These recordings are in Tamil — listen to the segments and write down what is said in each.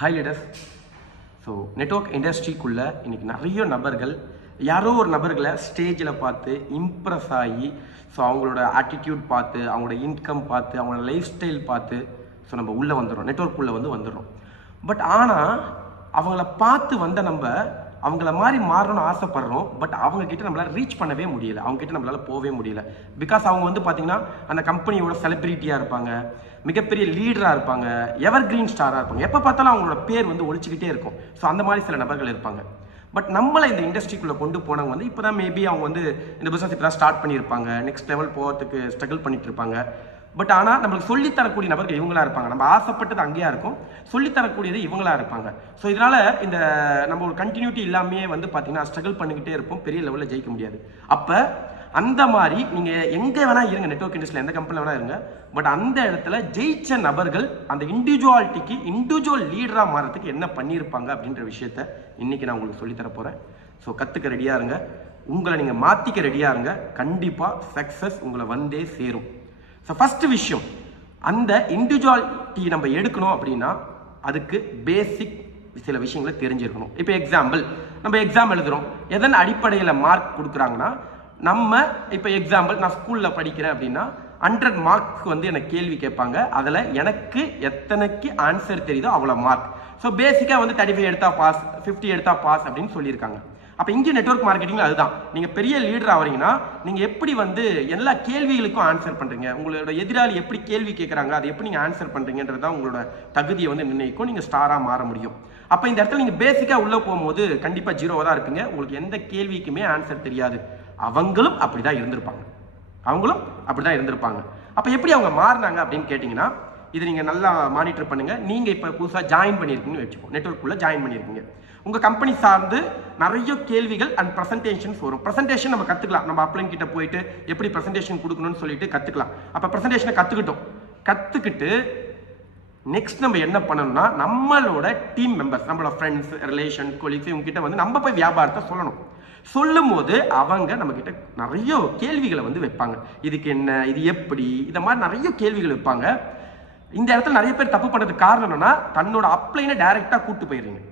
Hi leaders. ஸோ நெட்வொர்க் இண்டஸ்ட்ரிக்குள்ளே இன்றைக்கி நிறைய நபர்கள் யாரோ ஒரு நபர்களை ஸ்டேஜில் பார்த்து இம்ப்ரெஸ் ஆகி ஸோ அவங்களோட ஆட்டிடியூட் பார்த்து அவங்களோட இன்கம் பார்த்து அவங்களோட லைஃப் ஸ்டைல் பார்த்து ஸோ நம்ம உள்ளே வந்துடுறோம், நெட்வொர்க்குள்ளே வந்துடுறோம். பட் ஆனால் அவங்கள பார்த்து வந்த நம்ம அவங்கள மாதிரி மாறணும்னு ஆசைப்படுறோம். பட் அவங்கக்கிட்ட நம்மளால் ரீச் பண்ணவே முடியல, அவங்ககிட்ட நம்மளால் போகவே முடியல. பிகாஸ் அவங்க பார்த்தீங்கன்னா அந்த கம்பெனியோட செலிப்ரிட்டியாக இருப்பாங்க, மிகப்பெரிய லீடராக இருப்பாங்க, எவர் கிரீன் ஸ்டாராக இருப்பாங்க, எப்போ பார்த்தாலும் அவங்களோட பேர் ஒழிச்சுக்கிட்டே இருக்கும். ஸோ அந்த மாதிரி சில நபர்கள் இருப்பாங்க. பட் நம்மளை இந்த இண்டஸ்ட்ரிக்குள்ளே கொண்டு போனவங்க இப்போ தான் மேபி அவங்க இந்த பிஸ்னஸ் இப்போ தான் ஸ்டார்ட் பண்ணியிருப்பாங்க, நெக்ஸ்ட் லெவல் போகிறதுக்கு ஸ்ட்ரகிள் பண்ணிட்டு இருப்பாங்க. பட் ஆனால் நம்மளுக்கு சொல்லித்தரக்கூடிய நபர்கள் இவங்களா இருப்பாங்க. நம்ம ஆசைப்பட்டது அங்கேயா இருக்கும், சொல்லித்தரக்கூடியது இவங்களா இருப்பாங்க. ஸோ இதனால இந்த நம்ம ஒரு கண்டினியூட்டி இல்லாமே பார்த்தீங்கன்னா ஸ்ட்ரகிள் பண்ணிக்கிட்டே இருப்போம், பெரிய லெவலில் ஜெயிக்க முடியாது. அப்போ அந்த மாதிரி நீங்கள் எங்கே வேணா இருங்க, நெட்வொர்க் இண்டஸ்ட்ரியில் எந்த கம்பெனியில் வேணா இருங்க, பட் அந்த இடத்துல ஜெயிச்ச நபர்கள் அந்த இண்டிவிஜுவாலிட்டிக்கு இண்டிவிஜுவல் லீடராக மாறதுக்கு என்ன பண்ணியிருப்பாங்க அப்படின்ற விஷயத்த இன்னைக்கு நான் உங்களுக்கு சொல்லித்தர போகிறேன். ஸோ கற்றுக்க ரெடியாக இருங்க, உங்களை நீங்கள் மாற்றிக்க ரெடியாக இருங்க. கண்டிப்பாக சக்ஸஸ் உங்களை வந்தே சேரும். ஸோ ஃபஸ்ட்டு விஷயம், அந்த இண்டிவிஜுவாலிட்டி நம்ம எடுக்கணும் அப்படின்னா அதுக்கு பேசிக் சில விஷயங்களை தெரிஞ்சிருக்கணும். இப்போ நம்ம எக்ஸாம் எழுதுகிறோம், எதன் அடிப்படையில் மார்க் கொடுக்குறாங்கன்னா, நம்ம இப்போ எக்ஸாம்பிள் நான் ஸ்கூலில் படிக்கிறேன் அப்படின்னா 100 மார்க்ஸ் எனக்கு கேள்வி கேட்பாங்க. அதில் எனக்கு எத்தனைக்கு ஆன்சர் தெரியுதோ அவ்வளோ மார்க். ஸோ பேசிக்காக 35 எடுத்தா பாஸ், 50 எடுத்தா பாஸ் அப்படின்னு சொல்லியிருக்காங்க. அப்போ இங்கே நெட்வொர்க் மார்க்கெட்டிங்கில் அதுதான், நீங்கள் பெரிய லீடர் ஆகிறீங்கன்னா நீங்கள் எப்படி எல்லா கேள்விகளுக்கும் ஆன்சர் பண்ணுறீங்க, உங்களோட எதிராளி எப்படி கேள்வி கேட்குறாங்க அதை எப்படி நீங்கள் ஆன்சர் பண்ணுறீங்கன்றது தான் உங்களோட தகுதியை நிர்ணயிக்கும், நீங்கள் ஸ்டாராக மாற முடியும். அப்போ இந்த இடத்துல நீங்கள் பேசிக்காக உள்ளே போகும்போது கண்டிப்பாக ஜீரோவாக தான் இருப்பீங்க, உங்களுக்கு எந்த கேள்விக்குமே ஆன்சர் தெரியாது. அவங்களும் அப்படி தான் இருந்திருப்பாங்க. அப்போ எப்படி அவங்க மாறினாங்க அப்படின்னு கேட்டிங்கன்னா, இது நீங்கள் நல்லா மானிட்டர் பண்ணுங்கள். நீங்கள் இப்போ புதுசாக ஜாயின் பண்ணியிருக்கீங்கன்னு வச்சுக்கோங்க, நெட்வொர்க்குள்ளே ஜாயின் பண்ணியிருக்கீங்க. உங்கள் கம்பெனி சார்ந்து நிறைய கேள்விகள் அண்ட் ப்ரெசன்டேஷன்ஸ் வரும். ப்ரெசன்டேஷன் நம்ம கற்றுக்கலாம், நம்ம அப்ளைன் கிட்ட போயிட்டு எப்படி ப்ரெசன்டேஷன் கொடுக்கணும்னு சொல்லிட்டு கற்றுக்கலாம். அப்போ ப்ரெசன்டேஷனை கற்றுக்கிட்டு நெக்ஸ்ட் நம்ம என்ன பண்ணணும்னா, நம்மளோட டீம் மெம்பர்ஸ், நம்மளோட ஃப்ரெண்ட்ஸ், ரிலேஷன், கொலீக்ஸ் இவங்ககிட்ட நம்ம போய் வியாபாரத்தை சொல்லும் போது அவங்க நம்ம கிட்ட நிறைய கேள்விகளை வைப்பாங்க. இதுக்கு என்ன, இது எப்படி, இந்த மாதிரி நிறைய கேள்விகள் வைப்பாங்க. இந்த இடத்துல நிறைய பேர் தப்பு பண்ணுறதுக்கு காரணம் என்னன்னா, தன்னோட அப்ளைனை டைரக்டாக கூட்டு போயிடுறீங்க.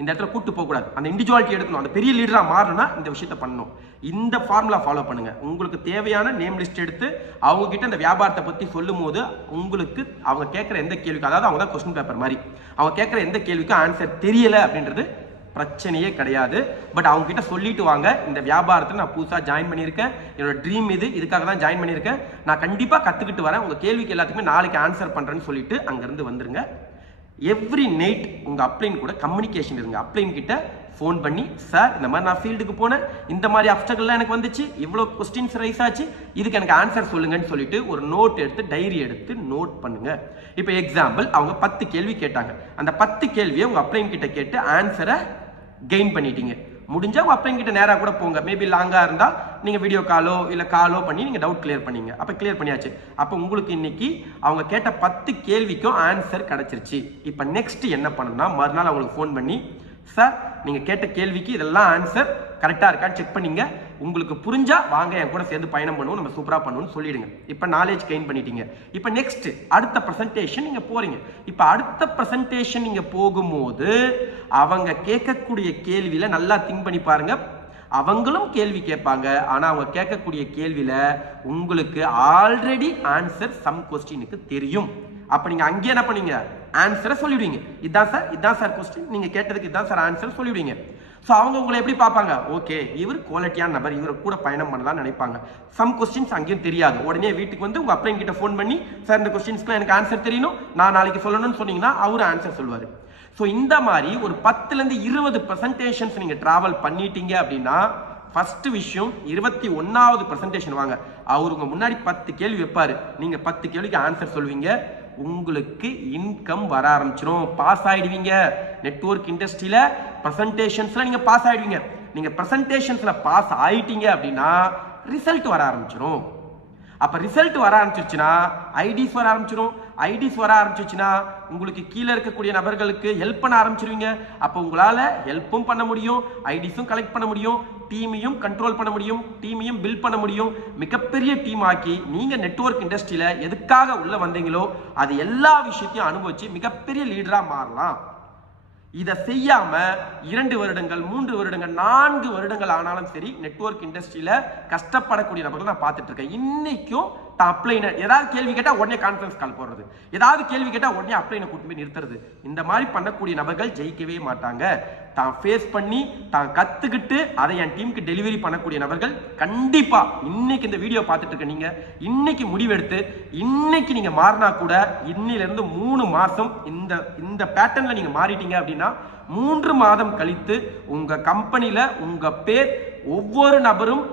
இந்த இடத்துல கூட்டு போகக்கூடாது, அந்த இண்டிவிஜுவாலிட்டி எடுக்கணும். அந்த பெரிய லீடராக மாறணும்னா இந்த விஷயத்த பண்ணணும். இந்த ஃபார்முலா ஃபாலோ பண்ணுங்க. உங்களுக்கு தேவையான நேம் லிஸ்ட் எடுத்து அவங்க கிட்ட இந்த வியாபாரத்தை பற்றி சொல்லும் போது உங்களுக்கு அவங்க கேட்குற எந்த கேள்விக்கு, அதாவது அவங்க தான் கொஸ்டின் பேப்பர் மாதிரி, அவங்க கேட்குற எந்த கேள்விக்கும் ஆன்சர் தெரியல அப்படின்றது பிரச்சனையே கிடையாது. பட் அவங்க கிட்ட சொல்லிட்டு வாங்க, இந்த வியாபாரத்தில் நான் புதுசாக ஜாயின் பண்ணியிருக்கேன், என்னோட ட்ரீம் இதுக்காக தான் ஜாயின் பண்ணியிருக்கேன், நான் கண்டிப்பாக கற்றுக்கிட்டு வரேன், உங்கள் கேள்விக்கு எல்லாத்துக்குமே நாளைக்கு ஆன்சர் பண்ணுறேன்னு சொல்லிட்டு அங்கேருந்து வந்துருங்க. எவ்ரி நைட் உங்கள் அப்ளைன் கூட கம்யூனிகேஷன் இருங்க. அப்ளைன் கிட்ட ஃபோன் பண்ணி, சார் இந்த மாதிரி நான் ஃபீல்டுக்கு போனேன், இந்த மாதிரி அப்டக்கல்லாம் எனக்கு வந்துச்சு, இவ்வளோ கொஸ்டின்ஸ் ரைஸ் ஆச்சு, இதுக்கு எனக்கு ஆன்சர் சொல்லுங்கன்னு சொல்லிட்டு ஒரு நோட் எடுத்து, டைரி எடுத்து நோட் பண்ணுங்க. இப்போ எக்ஸாம்பிள் அவங்க 10 கேள்வி கேட்டாங்க, அந்த 10 கேள்வியை உங்கள் அப்ளைன் கிட்ட கேட்டு ஆன்சரை கெயின் பண்ணிட்டீங்க. முடிஞ்சா உங்கள் அப்ளைன் கிட்ட நேராக கூட போங்க, மேபி லாங்காக இருந்தால் நீங்கள் வீடியோ காலோ பண்ணி நீங்கள் டவுட் கிளியர் பண்ணீங்க. அப்போ கிளியர் பண்ணியாச்சு. அப்போ உங்களுக்கு இன்னைக்கு அவங்க கேட்ட 10 கேள்விக்கும் ஆன்சர் கிடைச்சிருச்சு. இப்போ நெக்ஸ்ட் என்ன பண்ணணும்னா, மறுநாள் அவங்களுக்கு ஃபோன் பண்ணி, சார் நீங்கள் கேட்ட கேள்விக்கு இதெல்லாம் ஆன்சர் கரெக்டாக இருக்கான்னு செக் பண்ணிங்க, உங்களுக்கு புரிஞ்சா வாங்க என் கூட சேர்ந்து பயணம் பண்ணுவோம், நம்ம சூப்பராக பண்ணுவோம்னு சொல்லிடுங்க. இப்போ நாலேஜ் கெயின் பண்ணிட்டீங்க. இப்போ நெக்ஸ்ட் அடுத்த ப்ரெசன்டேஷன் நீங்கள் போறீங்க. இப்போ அடுத்த ப்ரெசன்டேஷன் நீங்கள் போகும்போது அவங்க கேட்கக்கூடிய கேள்வியில் நல்லா திங்க் பண்ணி பாருங்க. அவங்களும் கேள்வி கேட்பாங்க, ஆனால் அவங்க கேட்கக்கூடிய கேள்வியில் உங்களுக்கு ஆல்ரெடி ஆன்சர் சம் கொஸ்டினுக்கு தெரியும். அப்போ நீங்கள் அங்கேயே என்ன பண்ணீங்க, ஆன்சரை சொல்லிவிடுவீங்க. இதான் சார் கொஸ்டின், நீங்கள் கேட்டதுக்கு இதான் சார் ஆன்சர் சொல்லிவிடுவீங்க. ஸோ அவங்க உங்களை எப்படி பார்ப்பாங்க, ஓகே இவர் குவாலிட்டியான நபர், இவரை கூட பயணம் பண்ணலாம்னு நினைப்பாங்க. சம் கொஸ்டின்ஸ் அங்கேயும் தெரியாது. உடனே வீட்டுக்கு உங்கள் அப்ளைன் கிட்ட ஃபோன் பண்ணி, சார் இந்த கொஸ்டின்ஸ்க்குலாம் எனக்கு ஆன்சர் தெரியணும், நான் நாளைக்கு சொல்லணும்னு சொன்னீங்கன்னா அவரு ஆன்சர் சொல்லுவார். ஸோ இந்த மாதிரி ஒரு 10லேருந்து 20 ப்ரெசன்டேஷன்ஸ் நீங்கள் ட்ராவல் பண்ணிட்டீங்க அப்படின்னா, ஃபர்ஸ்ட் விஷயம் 21வது ப்ரெசன்டேஷன் வாங்க. அவர் உங்க முன்னாடி 10 கேள்வி வைப்பாரு, நீங்கள் 10 கேள்விக்கு ஆன்சர் சொல்லுவீங்க. உங்களுக்கு இன்கம் வர ஆரம்பிச்சிடும், பாஸ் ஆயிடுவீங்க. நெட்வொர்க் இண்டஸ்ட்ரியில ப்ரெசன்டேஷன்ஸ்ல நீங்க பாஸ் ஆயிடுவீங்க. நீங்க ப்ரெசன்டேஷன்ஸ்ல பாஸ் ஆயிட்டீங்க அப்படின்னா ரிசல்ட் வர ஆரம்பிச்சிடும். அப்ப ரிசல்ட் வர ஆரம்பிச்சிருச்சுன்னா ஐடிஸ் வர ஆரம்பிச்சிடும். ஐடிஸ் வர ஆரம்பிச்சிருச்சுன்னா உங்களுக்கு கீழே இருக்கக்கூடிய நபர்களுக்கு ஹெல்ப் பண்ண ஆரம்பிச்சிருவீங்க. அப்போ உங்களால ஹெல்ப்பும் பண்ண முடியும், ஐடிஸும் கலெக்ட் பண்ண முடியும், டீமையும் கண்ட்ரோல் பண்ண முடியும், டீமையும் பில்ட் பண்ண முடியும். மிகப்பெரிய டீம் ஆக்கி நீங்க நெட்வொர்க் இண்டஸ்ட்ரியில எதுக்காக உள்ள வந்தீங்களோ அது எல்லா விஷயத்தையும் அனுபவிச்சு மிகப்பெரிய லீடரா மாறலாம். இதை செய்யாம 2 வருடங்கள் 3 வருடங்கள் 4 வருடங்கள் ஆனாலும் சரி நெட்வொர்க் இண்டஸ்ட்ரியில கஷ்டப்படக்கூடிய நபர்கள் நான் பார்த்துட்டு இருக்கேன். இன்னைக்கும் தான் அப்ளைன ஏதாவது கேள்வி கேட்டா உடனே கான்ஃபரன்ஸ் கால் போடுறது, ஏதாவது கேள்வி கேட்டா உடனே அப்ளைனை கூட்டு போய் நிறுத்துறது, இந்த மாதிரி பண்ணக்கூடிய நபர்கள் ஜெயிக்கவே மாட்டாங்க. தான் ஃபேஸ் பண்ணி தான் கத்துக்கிட்டு அதை என் டீமுக்கு டெலிவரி பண்ணக்கூடிய நபர்கள் கண்டிப்பா இன்னைக்கு இந்த வீடியோ பார்த்துட்டு இருக்க நீங்க இன்னைக்கு முடிவெடுத்து இன்னைக்கு நீங்க மாறினா கூட இன்னிலிருந்து 3 மாசம் இந்த பேட்டர்ன்ல நீங்க மாறிட்டீங்க அப்படின்னா 3 மாதம் கழித்து உங்க கம்பெனில உங்க பேர் ஒவ்வொரு நபரும்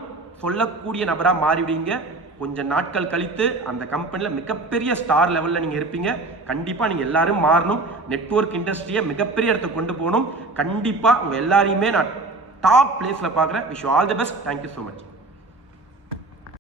சொல்லக்கூடிய நபரா மாறிவிடுவீங்க. கொஞ்ச நாட்கள் கழித்து அந்த கம்பெனில மிகப்பெரிய ஸ்டார் லெவல்ல நீங்க இருப்பீங்க. கண்டிப்பா நீங்க எல்லாரும் மாறணும். நெட்வொர்க் இண்டஸ்ட்ரியை மிகப்பெரிய இடத்துக்கு கொண்டு போகணும். கண்டிப்பா உங்க எல்லாரையுமே நான் டாப் பிளேஸ்ல பாக்குறேன். Wish you all the best. Thank you so much.